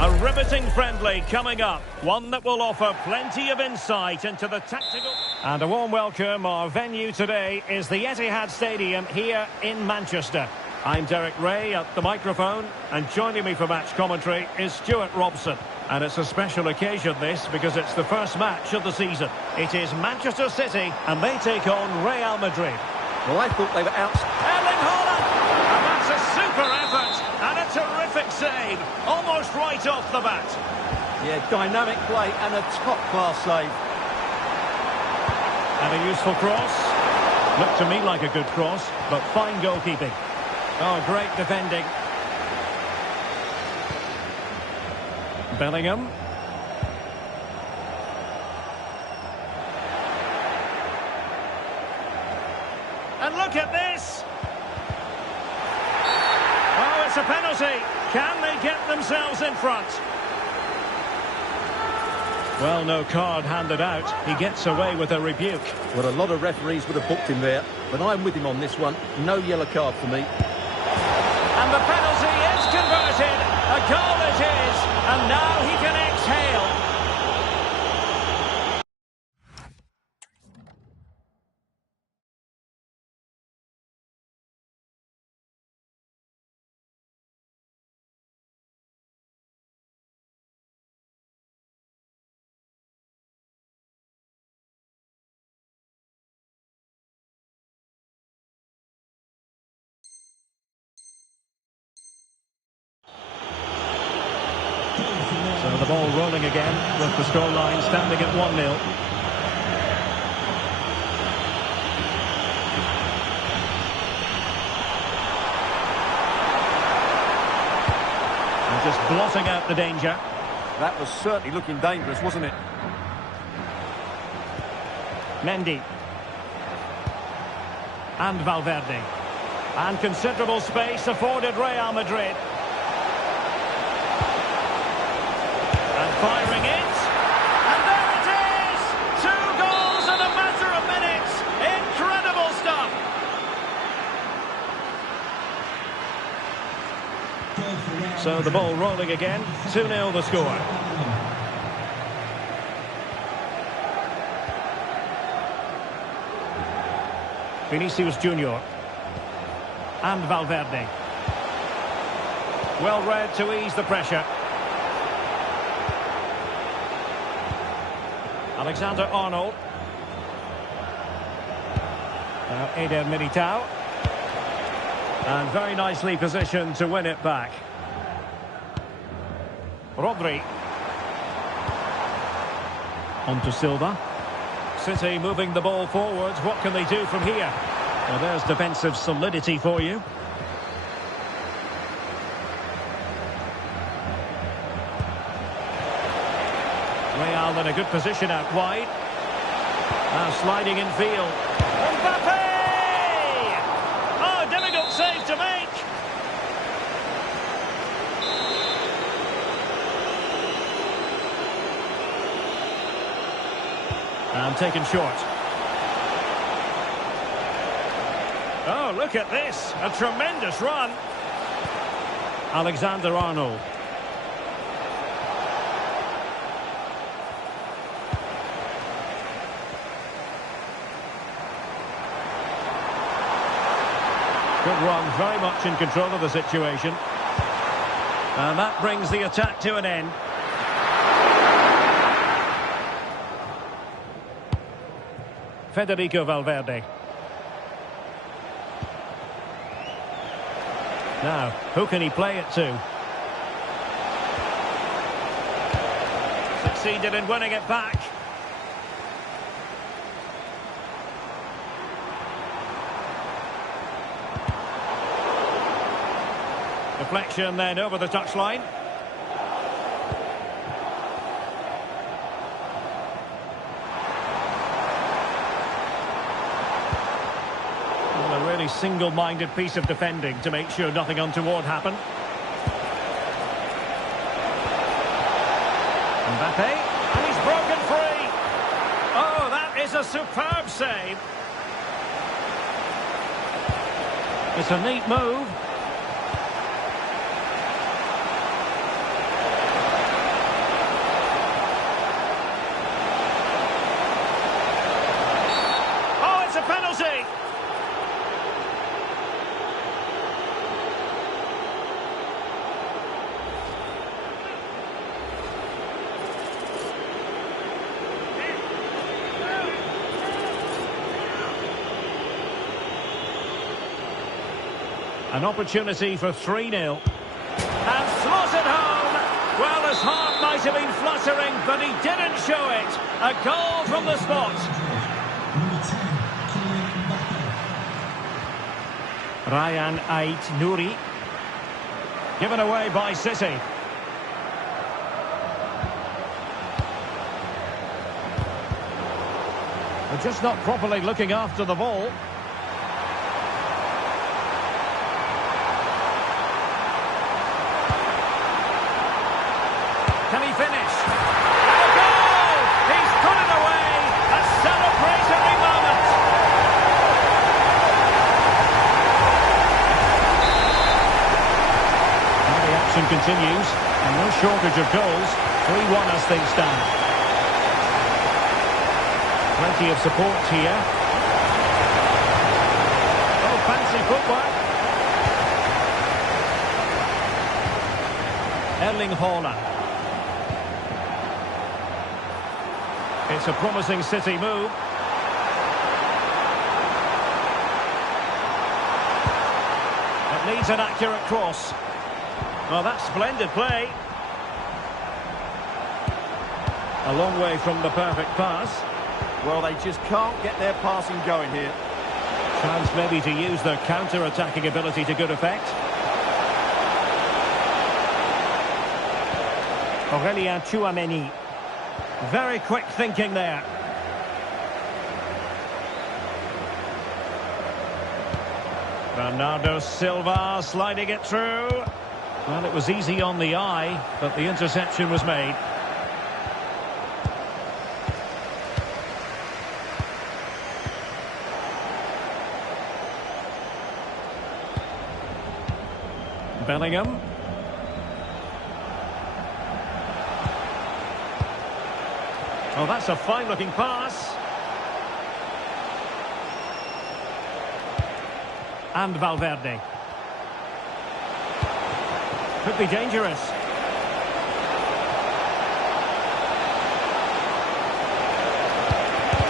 A riveting friendly coming up. One that will offer plenty of insight into the tactical... And a warm welcome. Our venue today is the Etihad Stadium here in Manchester. I'm Derek Ray at the microphone, and joining me for match commentary is Stuart Robson. And it's a special occasion, this, because it's the first match of the season. It is Manchester City, and they take on Real Madrid. Well, I thought they were out. Erling Haaland! And that's a super effort, and a terrific save, almost right off the bat. Yeah, dynamic play and a top-class save. And a useful cross. Looked to me like a good cross, but fine goalkeeping. Oh, great defending. Bellingham. And look at this. Oh, it's a penalty. Can they get themselves in front? Well, no card handed out. He gets away with a rebuke. Well, a lot of referees would have booked him there, but I'm with him on this one. No yellow card for me. And the penalty is converted. A goal it is. And now he can exhale. So the ball rolling again with the scoreline standing at 1-0. And just blotting out the danger. That was certainly looking dangerous, wasn't it? Mendy. And Valverde. And considerable space afforded Real Madrid. Firing it, and there it is! 2 goals in a matter of minutes. Incredible stuff. So the ball rolling again. 2-0 the score. Vinicius Junior and Valverde. Well read to ease the pressure. Alexander-Arnold. Now Eder Militao. And very nicely positioned to win it back. Rodri. On to Silva. City moving the ball forwards. What can they do from here? Well, there's defensive solidity for you. Real in a good position out wide. Now sliding in field. Mbappe! Oh, difficult save to make. And taken short. Oh, look at this. A tremendous run. Alexander-Arnold. Good run, very much in control of the situation. And that brings the attack to an end. Federico Valverde. Now, who can he play it to? Succeeded in winning it back. Deflection then over the touchline. Well, a really single-minded piece of defending to make sure nothing untoward happened. Mbappe, and he's broken free. Oh, that is a superb save. It's a neat move. An opportunity for 3-0. And slotted home. Well, his heart might have been fluttering, but he didn't show it. A goal from the spot. Ryan Ait Nouri. Given away by City. They're just not properly looking after the ball. Can he finish? And a goal! He's put it away! A celebratory moment! And the action continues, and no shortage of goals. 3-1 as things stand. Plenty of support here. Oh, fancy footwork. Erling Haaland. It's a promising City move. It needs an accurate cross. Well, that's splendid play. A long way from the perfect pass. Well, they just can't get their passing going here. Chance maybe to use their counter-attacking ability to good effect. Aurélien Tchouameni. Very quick thinking there. Bernardo Silva sliding it through. Well, it was easy on the eye, but the interception was made. Bellingham. Oh, that's a fine-looking pass. And Valverde. Could be dangerous.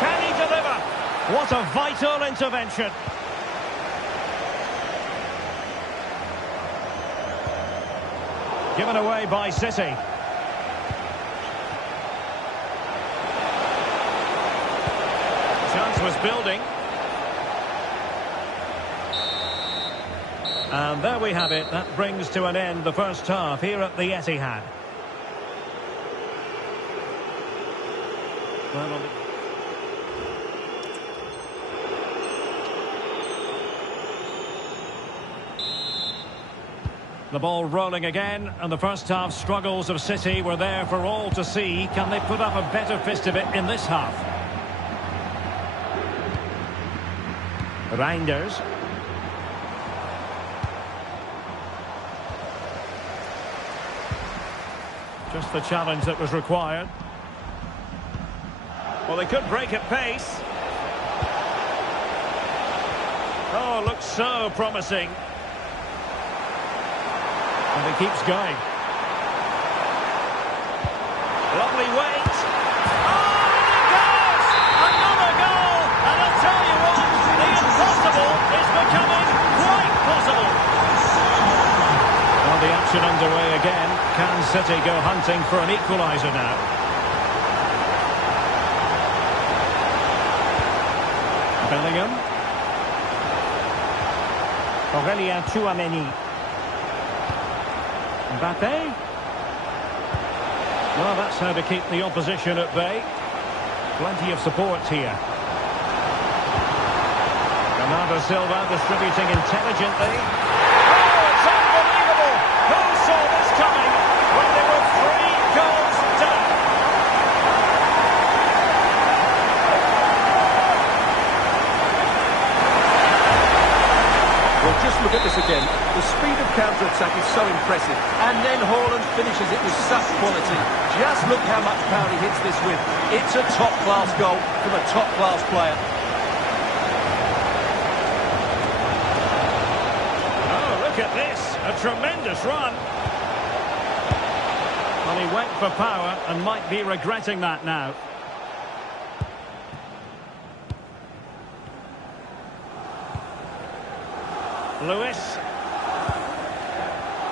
Can he deliver? What a vital intervention. Given away by City. Chance was building. And there we have it. That brings to an end the first half here at the Etihad. The ball rolling again, and the first half struggles of City were there for all to see. Can they put up a better fist of it in this half? Reinders. Just the challenge that was required. Well, they could break at pace. Oh, looks so promising. And he keeps going. Lovely weight. Oh, and it goes! Another goal! And I'll tell you what, the impossible is becoming quite possible. Well, the action underway again. Can City go hunting for an equaliser now? Bellingham. Aurélien Tchouameni. Mbappe. Well, that's how to keep the opposition at bay. Plenty of support here. Bernardo Silva distributing intelligently. Oh, it's unbelievable! Who saw this coming when they were 3 goals down? Well, just look at this again. The speed of counter-attack is so impressive. And then Haaland finishes it with such quality. Just look how much power he hits this with. It's a top-class goal from a top-class player. Oh, look at this. A tremendous run. Well, he went for power and might be regretting that now. Lewis.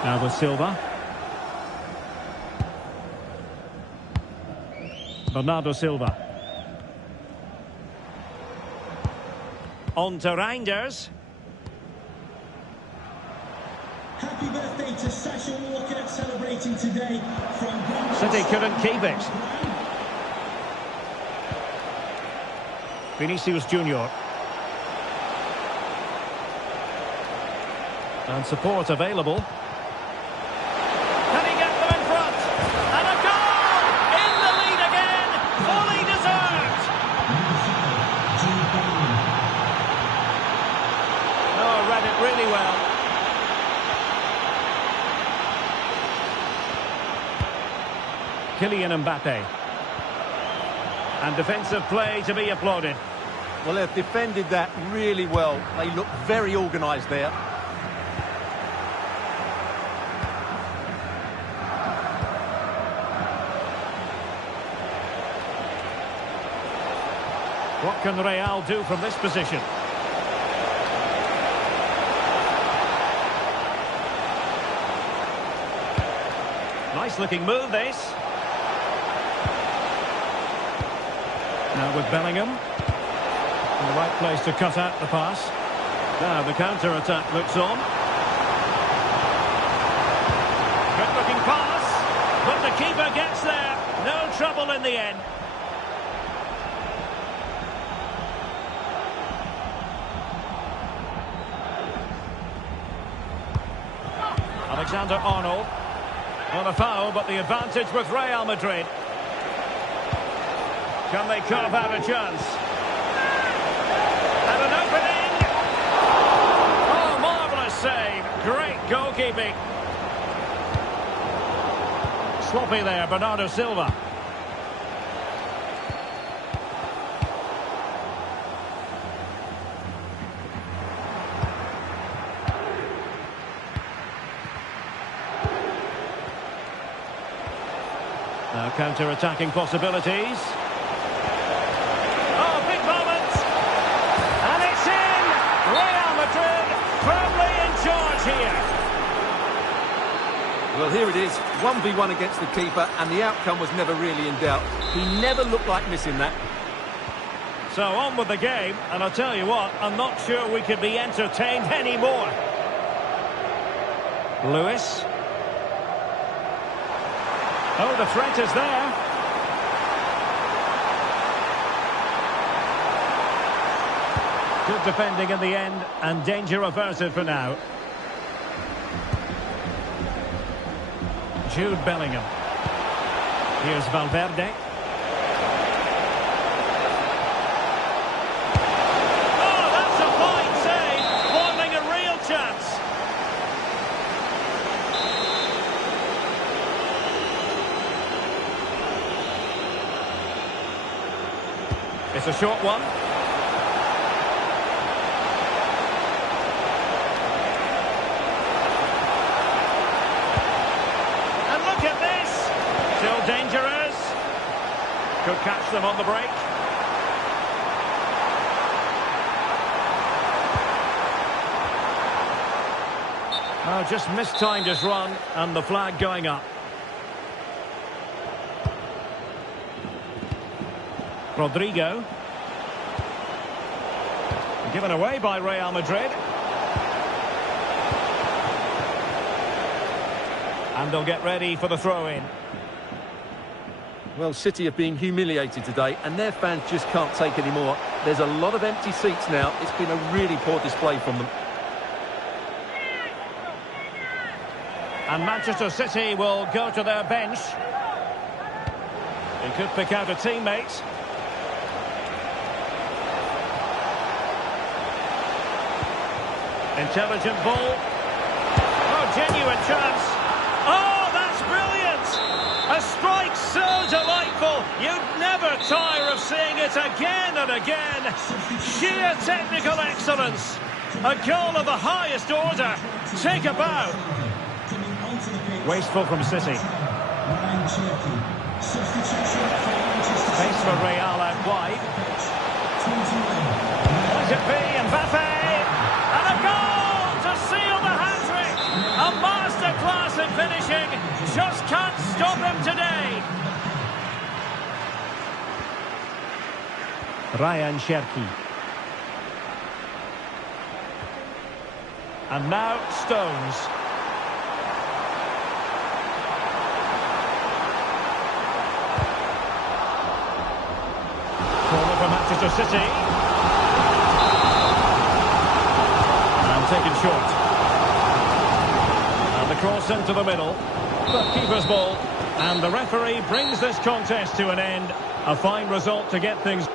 Now with Silva. Bernardo Silva. On to Reinders. Happy birthday to Sasha Walker, celebrating today from... City couldn't keep it. Vinicius Junior. And support available. Can he get them in front? And a goal! In the lead again! Fully deserved! Oh, read it really well. Kylian Mbappe. And defensive play to be applauded. Well, they've defended that really well. They look very organised there. What can Real do from this position? Nice looking move, this. Now with Bellingham. In the right place to cut out the pass. Now the counter-attack looks on. Good looking pass. But the keeper gets there. No trouble in the end. Alexander-Arnold. Not a foul, but the advantage with Real Madrid. Can they carve out a chance? And an opening! Oh, marvellous save. Great goalkeeping. Sloppy there, Bernardo Silva. Now counter-attacking possibilities. Oh, big moment! And it's in! Real Madrid firmly in charge here. Well, here it is, 1v1 against the keeper, and the outcome was never really in doubt. He never looked like missing that. So on with the game, and I'll tell you what, I'm not sure we could be entertained anymore. Lewis. Oh, the threat is there. Good defending in the end, and danger averted for now. Jude Bellingham. Here's Valverde. Oh, that's a fine save, forming a real chance. It's a short one. And look at this. Still dangerous. Could catch them on the break. Oh, just mistimed his run, and the flag going up. Rodrigo. Given away by Real Madrid. And they'll get ready for the throw-in. Well, City have been humiliated today, and their fans just can't take any more. There's a lot of empty seats now. It's been a really poor display from them. And Manchester City will go to their bench. He could pick out a teammate. Intelligent ball. Oh, genuine chance. Oh, that's brilliant. A strike so delightful. You'd never tire of seeing it again and again. Sheer technical excellence. A goal of the highest order. Take a bow. Wasteful from City. Space for Real out wide. Might it be Mbappe? And a goal to seal the hat-trick! A master class in finishing. Just can't stop him today. Ryan Cherki. And now Stones. Corner for Manchester City. And taken short. And the cross into the middle. But keeper's ball. And the referee brings this contest to an end. A fine result to get things...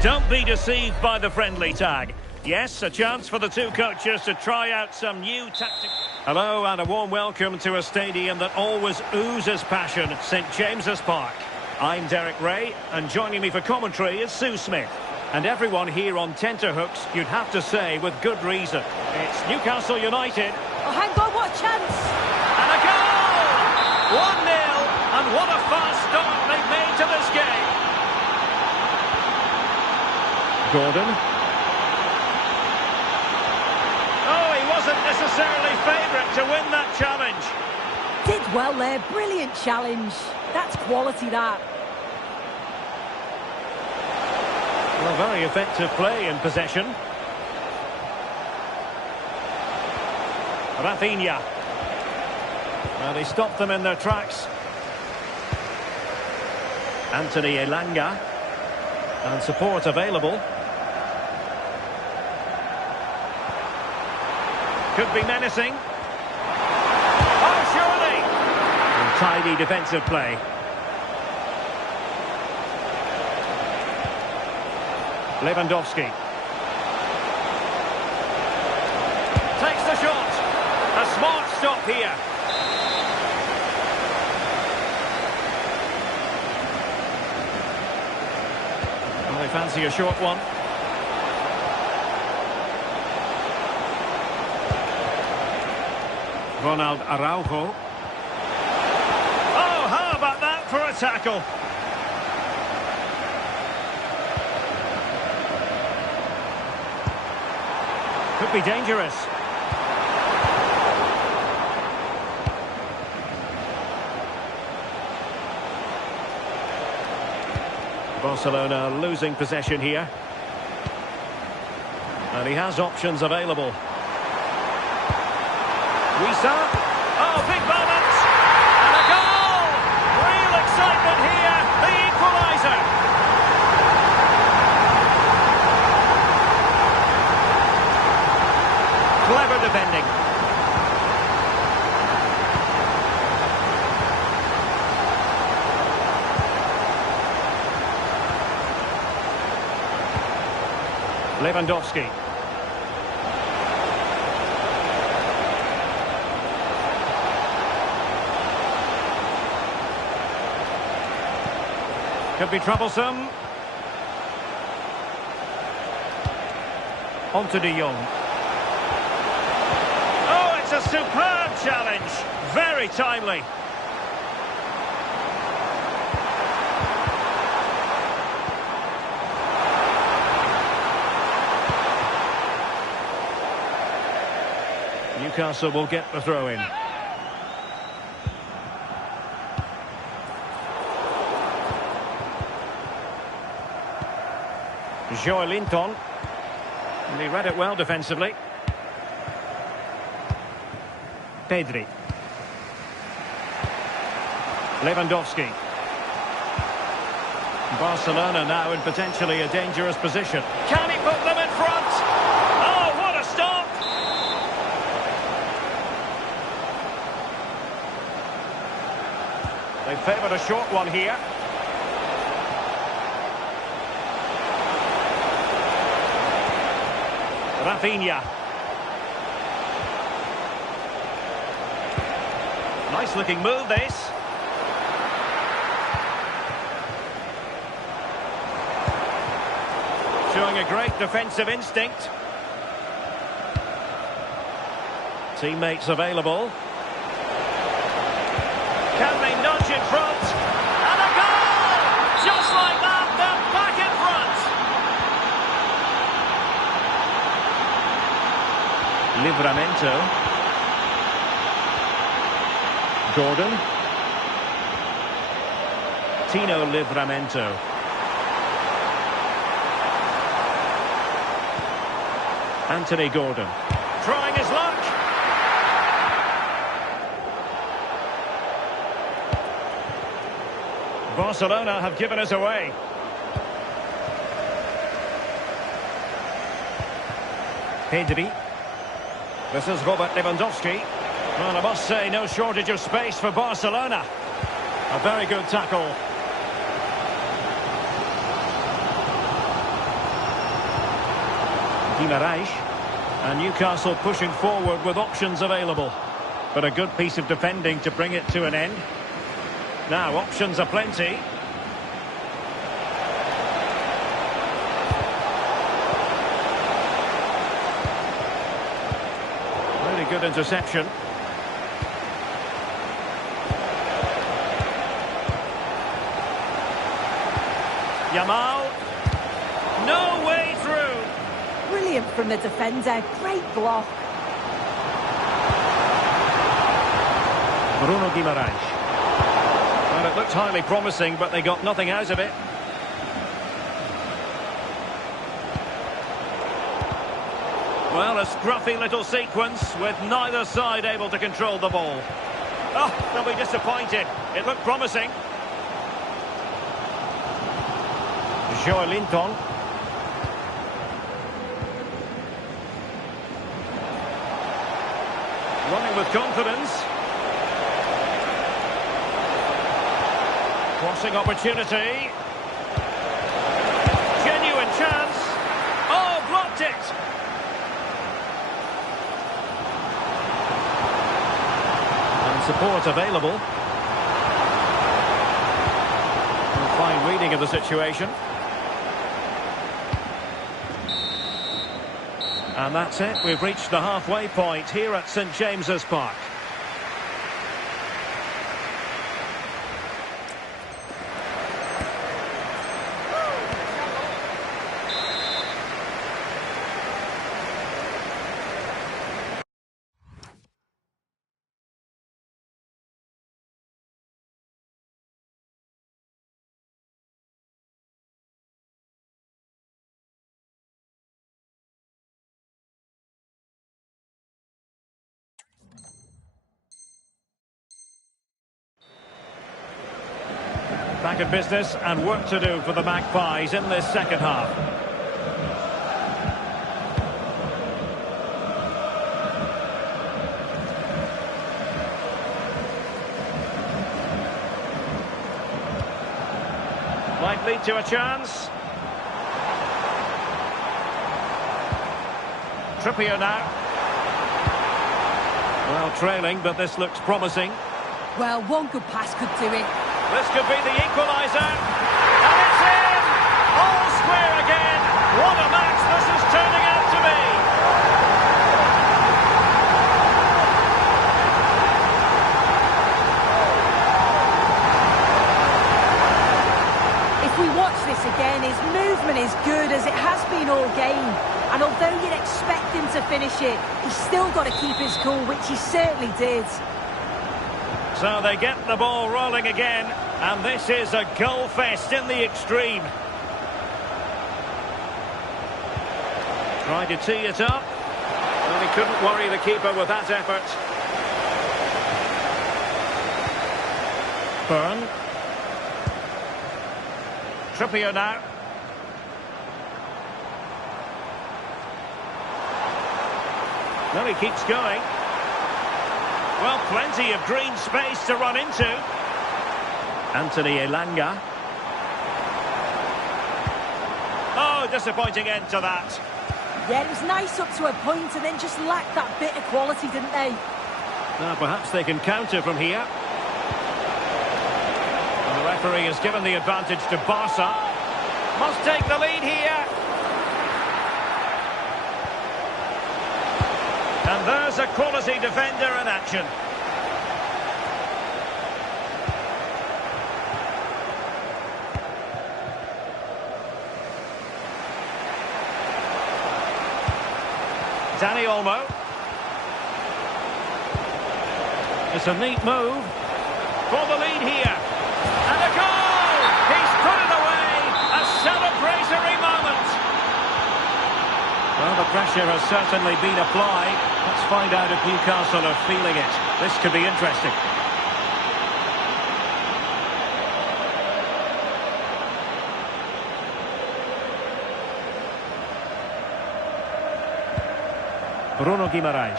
Don't be deceived by the friendly tag. Yes, a chance for the two coaches to try out some new tactics. Hello and a warm welcome to a stadium that always oozes passion, St James's Park. I'm Derek Ray, and joining me for commentary is Sue Smith. And everyone here on tenterhooks, you'd have to say with good reason. It's Newcastle United. Oh, hang on, what a chance! And a goal! 1-0, and what a fast start they've made to this game. Gordon. Oh, he wasn't necessarily favourite to win that challenge. Did well there, brilliant challenge. That's quality, that. Well, very effective play in possession. Rafinha. Well, he stopped them in their tracks. Anthony Elanga. And support available. Could be menacing. Oh, surely! And tidy defensive play. Lewandowski. Takes the shot. A smart stop here. Well, they fancy a short one. Ronald Araujo. Oh, how about that for a tackle? Could be dangerous. Barcelona losing possession here. And he has options available. Wisa. Oh, big moment. And a goal! Real excitement here. The equaliser. Clever defending. Lewandowski. Could be troublesome. On to De Jong. Oh, it's a superb challenge. Very timely. Newcastle will get the throw in. Joelinton. And he read it well defensively. Pedri. Lewandowski. Barcelona now in potentially a dangerous position. Can he put them in front? Oh, what a stop! They favoured a short one here. Rafinha. Nice looking move, this. Showing a great defensive instinct. Teammates available. Can they nudge in front? And a goal! Just like that, they're back in front. Livramento. Gordon. Tino Livramento. Anthony Gordon. Trying his luck. Barcelona have given us away. Pedri. This is Robert Lewandowski. Well, I must say, no shortage of space for Barcelona. A very good tackle. Guimaraes. And Newcastle pushing forward with options available. But a good piece of defending to bring it to an end. Now, options are plenty. Really good interception. Yamal. No way through. Brilliant from the defender. Great block. Bruno Guimaraes. Well, it looked highly promising, but they got nothing out of it. Well, a scruffy little sequence with neither side able to control the ball. Oh, they'll be disappointed. It looked promising. Joelinton. Running with confidence. Crossing opportunity. Genuine chance. Oh, blocked it. And support available. A fine reading of the situation. And that's it. We've reached the halfway point here at St James's Park. Back in business and work to do for the Magpies in this second half. Might lead to a chance. Trippier now. Well, trailing, but this looks promising. Well, one good pass could do it. This could be the equaliser. And it's in! All square again. What a match this is turning out to be. If we watch this again, his movement is good as it has been all game. And although you'd expect him to finish it, he's still got to keep his cool, which he certainly did. So they get the ball rolling again, and this is a goal fest in the extreme. Tried to tee it up, and he couldn't worry the keeper with that effort. Byrne. Trippier now. Well, he keeps going. Well, plenty of green space to run into. Anthony Elanga. Oh, disappointing end to that. Yeah, it was nice up to a point and then just lacked that bit of quality, didn't they? Now, perhaps they can counter from here. And the referee has given the advantage to Barca. Must take the lead here. And there's a quality defender in action. Dani Olmo. It's a neat move for the lead here. And a goal! He's put it away! A celebratory moment! Well, the pressure has certainly been applied. Let's find out if Newcastle are feeling it. This could be interesting. Bruno Guimaraes.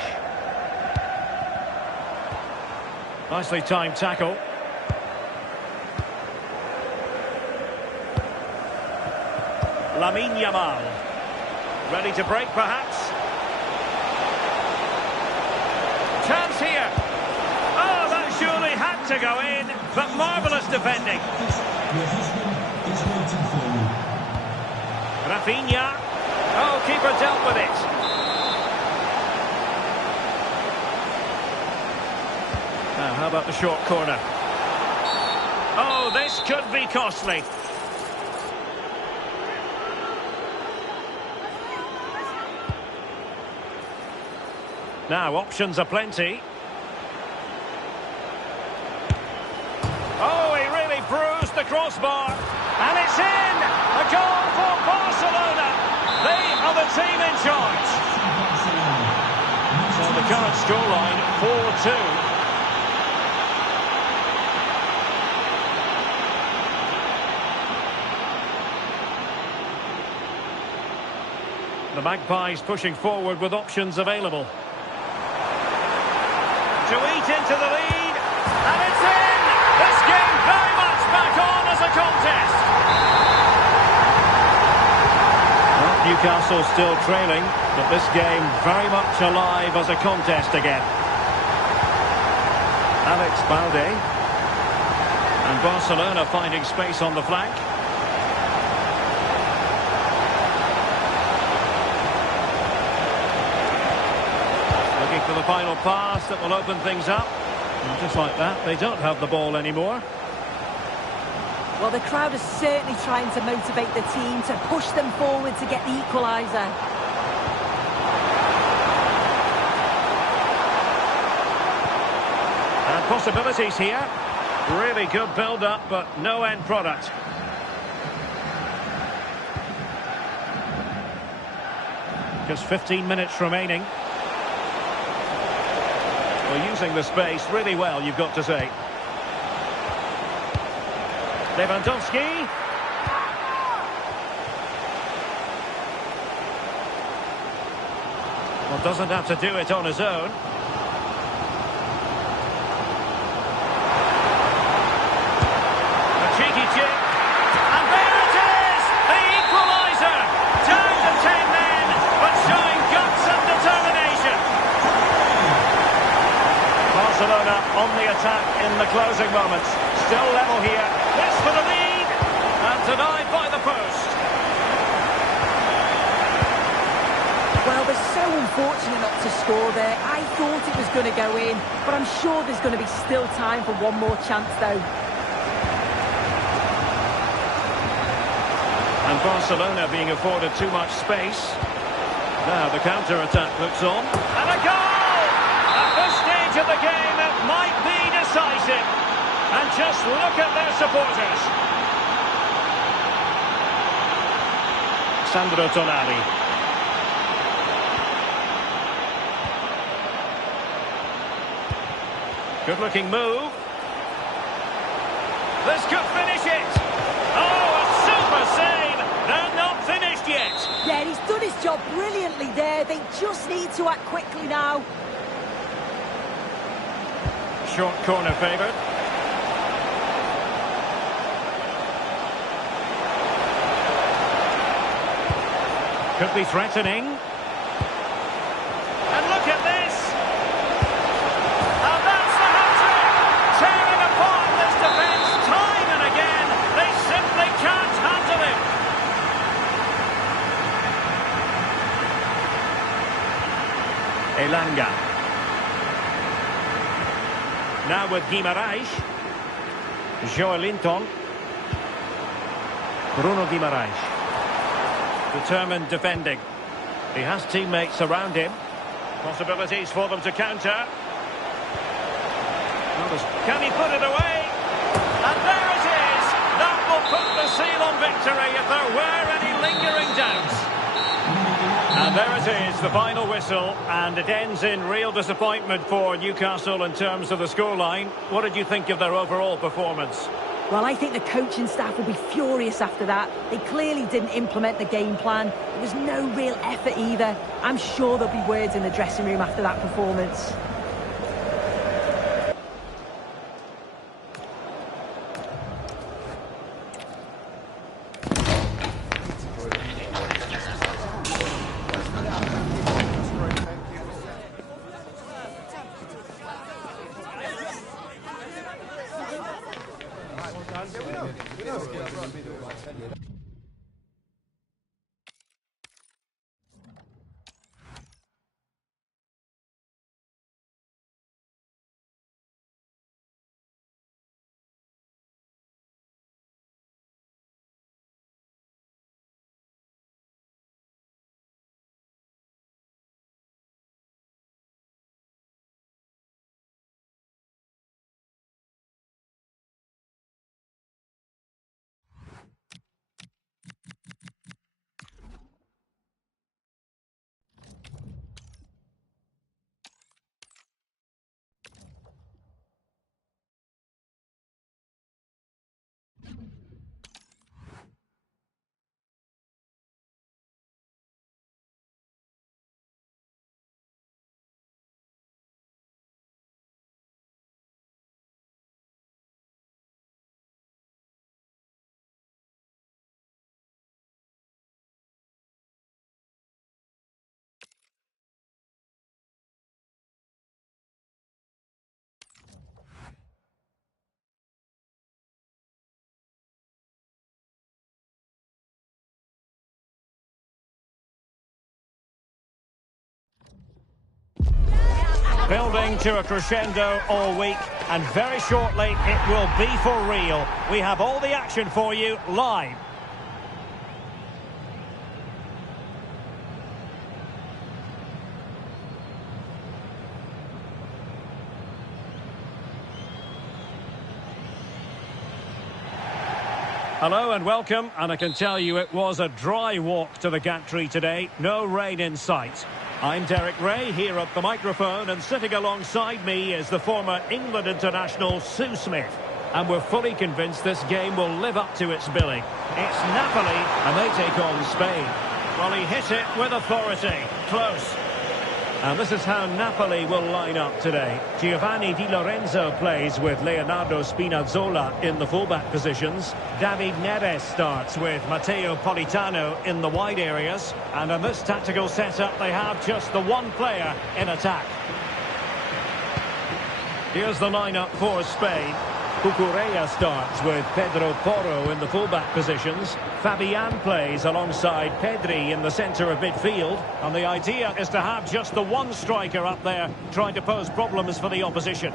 Nicely timed tackle. Lamine Yamal. Ready to break, perhaps? Chance here. Oh, that surely had to go in, but marvellous defending. Rafinha. Oh, keeper dealt with it. Now, how about the short corner? Oh, this could be costly. Now, options are plenty. Oh, he really bruised the crossbar. And it's in! A goal for Barcelona! They are the team in charge. So the current scoreline, 4-2. The Magpies pushing forward with options available. To eat into the lead, and it's in! This game very much back on as a contest. Well, Newcastle still trailing, but this game very much alive as a contest again. Alex Balde. And Barcelona finding space on the flank. Looking for the final pass that will open things up. And just like that, they don't have the ball anymore. Well, the crowd is certainly trying to motivate the team to push them forward to get the equaliser. And possibilities here. Really good build-up, but no end product. Just 15 minutes remaining. Well, using the space really well, you've got to say. Lewandowski. Well, doesn't have to do it on his own. Cheeky chip, and there it is, the equaliser, down to 10 men, but showing guts and determination. Barcelona on the attack in the closing moments, still level here, this for the lead, and denied by the post. Well, they're so unfortunate not to score there. I thought it was going to go in, but I'm sure there's going to be still time for one more chance though. And Barcelona being afforded too much space. Now the counter-attack looks on. And a goal! At this stage of the game, it might be decisive. And just look at their supporters. Sandro Tonali. Good-looking move. This could finish it. Oh, a super save. They're not finished yet. Yeah, he's done his job brilliantly there. They just need to act quickly now. Short corner favoured. Could be threatening. And look at this. And that's the hat-trick. Tearing apart this defence time and again. They simply can't handle him. Elanga. Now with Guimaraes. Joelinton. Bruno Guimaraes. Determined defending. He has teammates around him. Possibilities for them to counter. Can he put it away? And there it is! That will put the seal on victory if there were any lingering doubts. And there it is, the final whistle, and it ends in real disappointment for Newcastle in terms of the scoreline. What did you think of their overall performance? Well, I think the coaching staff will be furious after that. They clearly didn't implement the game plan. There was no real effort either. I'm sure there'll be words in the dressing room after that performance. Building to a crescendo all week, and very shortly it will be for real. We have all the action for you live. Hello and welcome, and I can tell you it was a dry walk to the gantry today. No rain in sight. I'm Derek Ray here at the microphone, and sitting alongside me is the former England international Sue Smith. And we're fully convinced this game will live up to its billing. It's Napoli, and they take on Spain. Well, he hit it with authority. Close. And this is how Napoli will line up today. Giovanni Di Lorenzo plays with Leonardo Spinazzola in the fullback positions. David Neres starts with Matteo Politano in the wide areas. And in this tactical setup, they have just the one player in attack. Here's the lineup for Spain. Cucurella starts with Pedro Porro in the fullback positions. Fabian plays alongside Pedri in the centre of midfield. And the idea is to have just the one striker up there trying to pose problems for the opposition.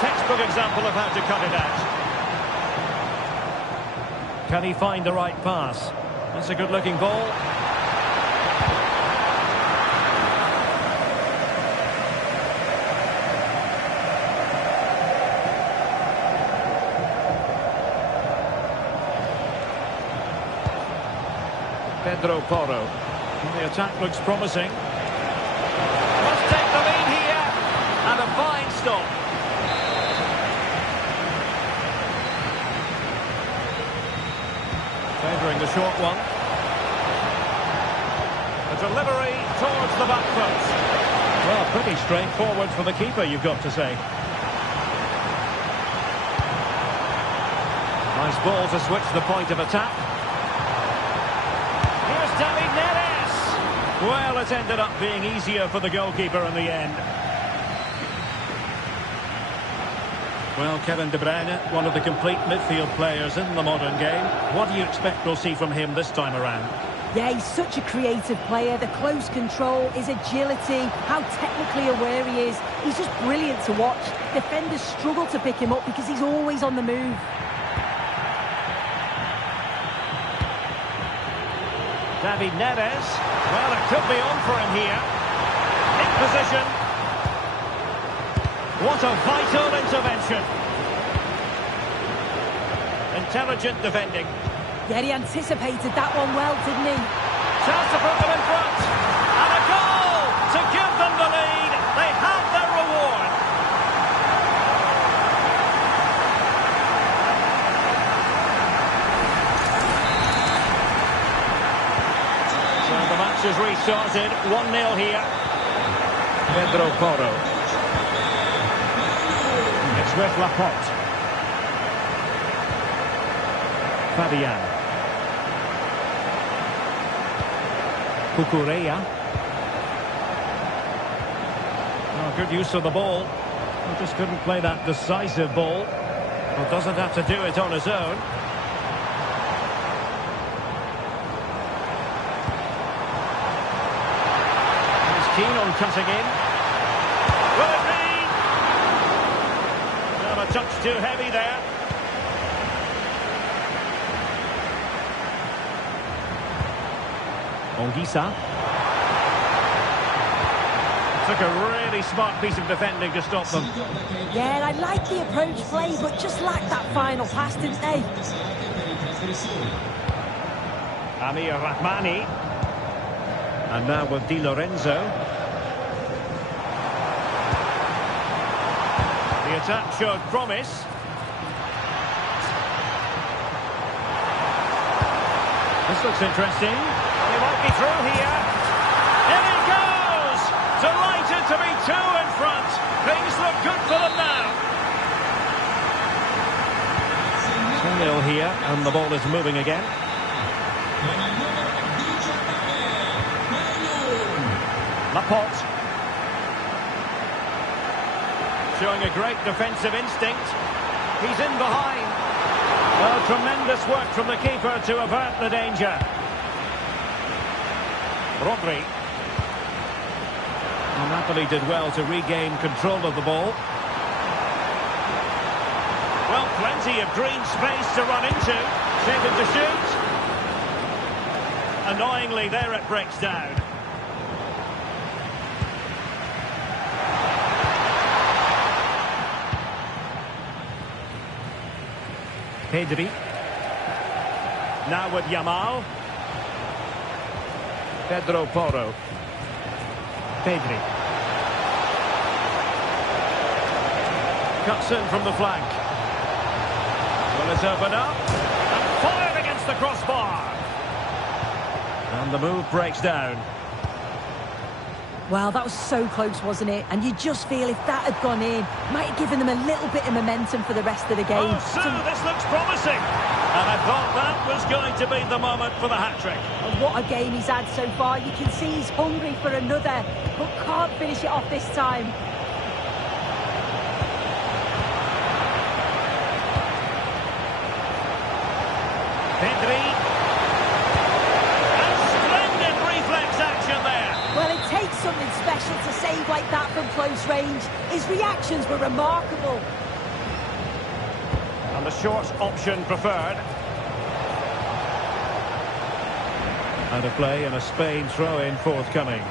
Textbook example of how to cut it out. Can he find the right pass? That's a good-looking ball. Pedro Porro. The attack looks promising. Must take the lead here. And a fine stop. Favouring the short one. A delivery towards the back post. Well, pretty straightforward for the keeper, you've got to say. Nice ball to switch the point of attack. David Neres! Well, it ended up being easier for the goalkeeper in the end. Well, Kevin De Bruyne, one of the complete midfield players in the modern game. What do you expect we'll see from him this time around? Yeah, he's such a creative player. The close control, his agility, how technically aware he is. He's just brilliant to watch. Defenders struggle to pick him up because he's always on the move. David Neres. Well, it could be on for him here. In position. What a vital intervention. Intelligent defending. Yeah, he anticipated that one well, didn't he? Chance to put them in front. And a goal to give them the lead. They have their reward. The match is restarted, 1-0 here. Pedro Porro. It's with Laporte. Fabian. Cucurella. Oh, good use of the ball. He just couldn't play that decisive ball. Well, doesn't have to do it on his own. Keen on cutting in. Will it be? Well, a touch too heavy there. Ongisa. Took a really smart piece of defending to stop them. Yeah, I like the approach play, but just lacked that final pass, didn't they? Amir Rahmani. And now with Di Lorenzo. The attack showed promise. This looks interesting. He might be through here. In he goes! Delighted to be two in front. Things look good for them now. 2-0 here, and the ball is moving again. Laporte. Showing a great defensive instinct. He's in behind. Well, tremendous work from the keeper to avert the danger. Rodri. Well, Napoli did well to regain control of the ball. Well, plenty of green space to run into. Shaken to shoot. Annoyingly, there it breaks down. Pedri. Now with Yamal. Pedro Porro. Pedri. Cuts in from the flank. Will it open up? And fired against the crossbar. And the move breaks down. Well, that was so close, wasn't it? And you just feel if that had gone in, might have given them a little bit of momentum for the rest of the game. Oh, this looks promising. And I thought that was going to be the moment for the hat-trick. And what a game he's had so far. You can see he's hungry for another, but can't finish it off this time. Pedri. And splendid reflex action there. Well, it takes something special to save like that from close range. His reactions were remarkable. And the short option preferred. Out of play and a Spain throw-in forthcoming.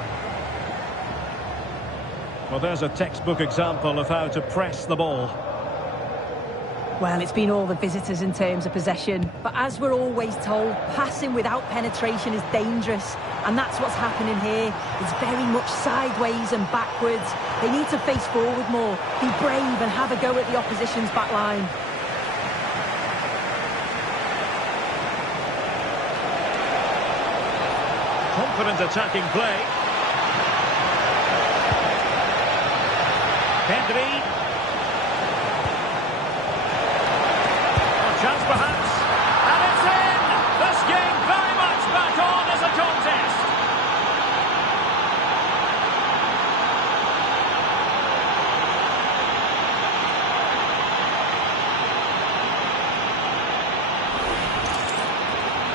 Well, there's a textbook example of how to press the ball. Well, it's been all the visitors in terms of possession. But as we're always told, passing without penetration is dangerous. And that's what's happening here. It's very much sideways and backwards. They need to face forward more, be brave and have a go at the opposition's back line. Confident attacking play. Pedri. A chance perhaps. And it's in! This game very much back on as a contest.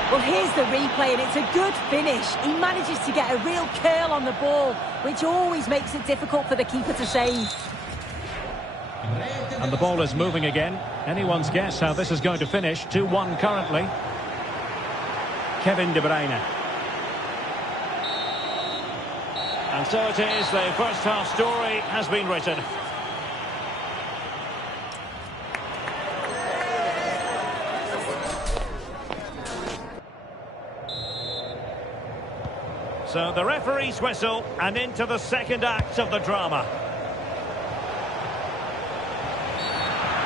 Well, here's the replay, and it's a good finish. He manages to get a real curl on the ball, which always makes it difficult for the keeper to save. And the ball is moving again. Anyone's guess how this is going to finish. 2-1 currently. Kevin De Bruyne. And so it is, the first half story has been written. So the referee's whistle and into the second act of the drama.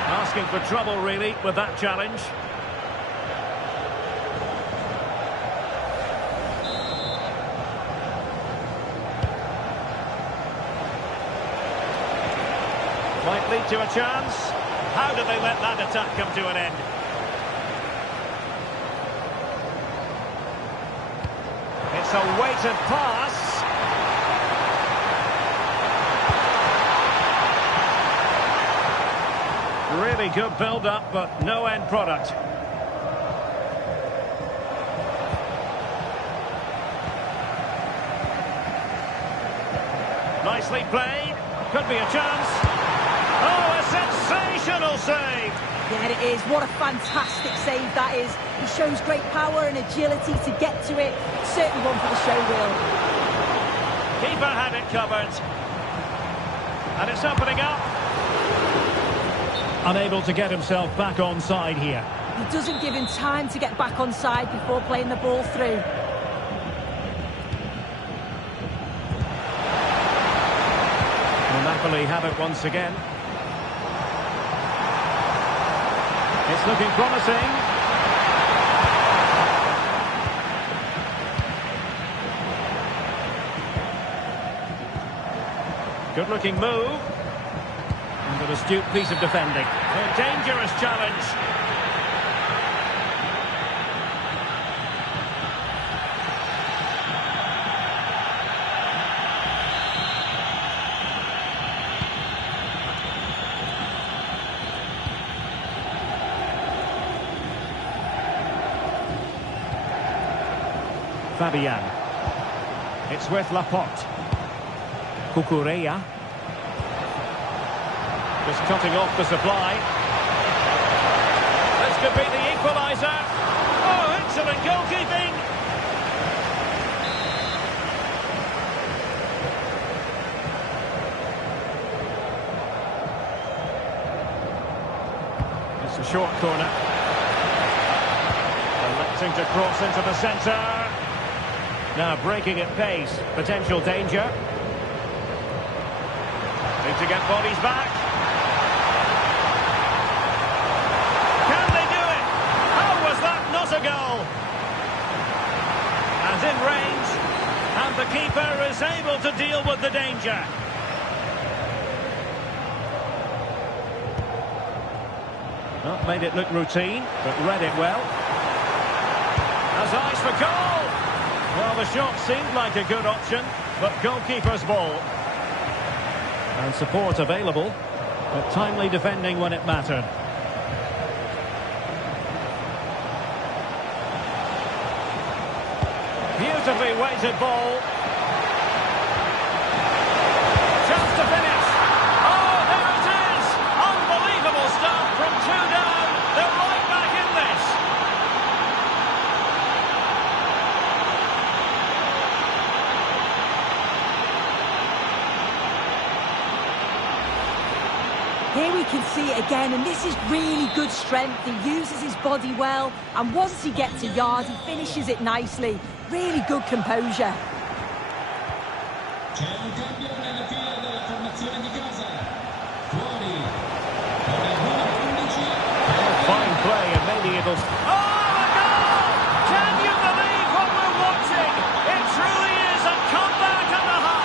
Asking for trouble really with that challenge. Might lead to a chance. How do they let that attack come to an end? It's a weighted pass. Really good build-up, but no end product. Nicely played. Could be a chance. Oh, a sensational save. Yeah, it is. What a fantastic save that is. He shows great power and agility to get to it. Certainly one for the show reel. Keeper had it covered. And it's opening up. Unable to get himself back onside here. He doesn't give him time to get back onside before playing the ball through. Well, Napoli have it once again. It's looking promising. Good looking move. And an astute piece of defending. A dangerous challenge. Fabian. It's with Laporte. Cucurella. Just cutting off the supply. This could be the equaliser. Oh, excellent goalkeeping. It's a short corner. Electing to cross into the centre. Now breaking at pace. Potential danger. Need to get bodies back. Can they do it? How was that not a goal? And in range. And the keeper is able to deal with the danger. Not made it look routine, but read it well. Has eyes for goal. Well, the shot seemed like a good option, but goalkeeper's ball. And support available, but timely defending when it mattered. Beautifully weighted ball. Chance to finish. Oh, there it is! Unbelievable stuff from 2 down. They're right back in this. Here we can see it again, and this is really good strength. He uses his body well, and once he gets a yard, he finishes it nicely. Really good composure. C'è un cambio nella fila della formazione di casa. Fuori. Con il numero 11. Fine play, and maybe it'll... Oh, a goal! Can you believe what we're watching? It truly is a comeback and a half.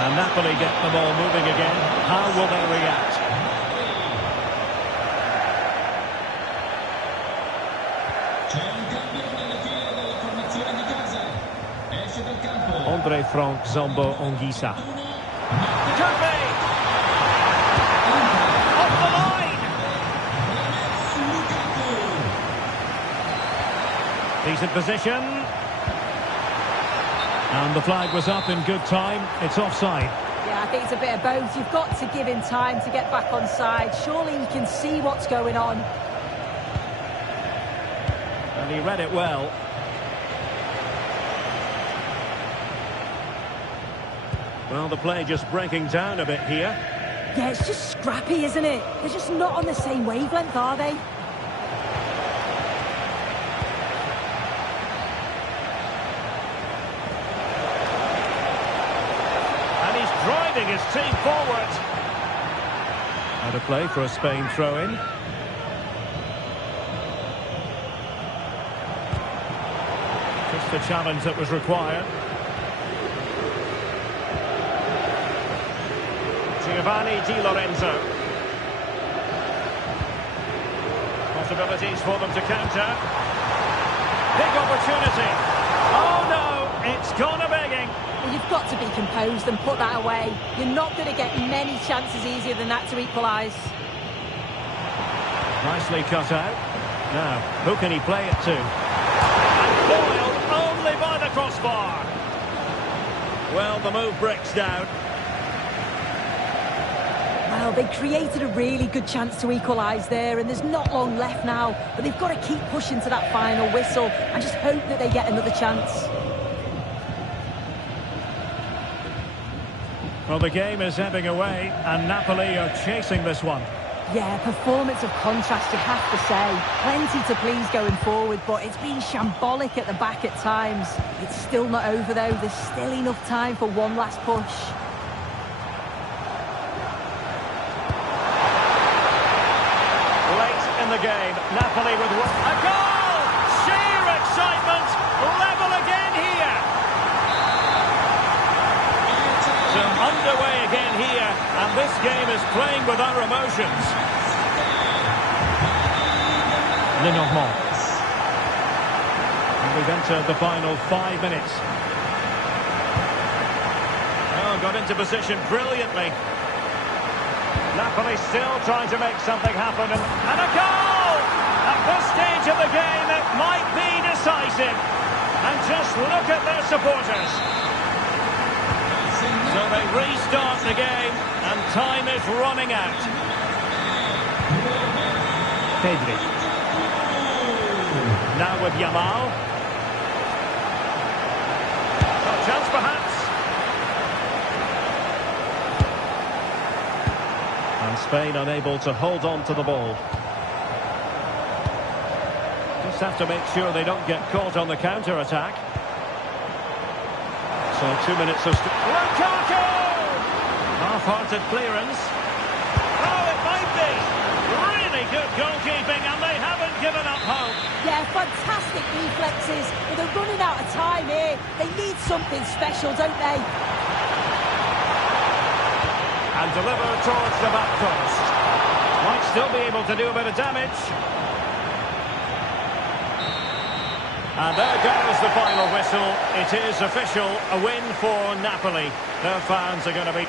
And Napoli get the ball moving again. How will they react? C'è un cambio nella fila della formazione di casa. Esce dal campo. Andre Frank Zombo Onguisa. Could be! Off the line! Decent position. And the flag was up in good time. It's offside. Yeah, I think it's a bit of both. You've got to give him time to get back on side. Surely he can see what's going on. And he read it well. Well, the play just breaking down a bit here. Yeah, it's just scrappy, isn't it? They're just not on the same wavelength, are they? Driving his team forward. And a play for a Spain throw-in. Just the challenge that was required. Giovanni Di Lorenzo. Possibilities for them to counter. Big opportunity. Oh no, it's gone a begging. Well, you've got to be composed and put that away. You're not going to get many chances easier than that to equalise. Nicely cut out. Now, who can he play it to? And foiled only by the crossbar. Well, the move breaks down. Well, they created a really good chance to equalise there, and there's not long left now. But they've got to keep pushing to that final whistle and just hope that they get another chance. Well, the game is ebbing away, and Napoli are chasing this one. Yeah, performance of contrast, you have to say. Plenty to please going forward, but it's been shambolic at the back at times. It's still not over, though. There's still enough time for one last push. Late in the game, Napoli with a goal! Sheer excitement! Level again here! So underway again here, and this game is playing with our emotions. Lenormand. And we've entered the final 5 minutes. Oh, got into position brilliantly. Napoli still trying to make something happen, and a goal! At this stage of the game, it might be decisive. And just look at their supporters. So they restart the game, and time is running out. Pedri. Now with Yamal. A chance perhaps. And Spain unable to hold on to the ball. Just have to make sure they don't get caught on the counter-attack. So 2 minutes of... Lukaku! Half-hearted clearance. Oh, it might be! Really good goalkeeping, and they haven't given up hope. Yeah, fantastic reflexes. But they're running out of time here. They need something special, don't they? And deliver towards the back post. Might still be able to do a bit of damage. And there goes the final whistle. It is official, a win for Napoli. Their fans are going to be...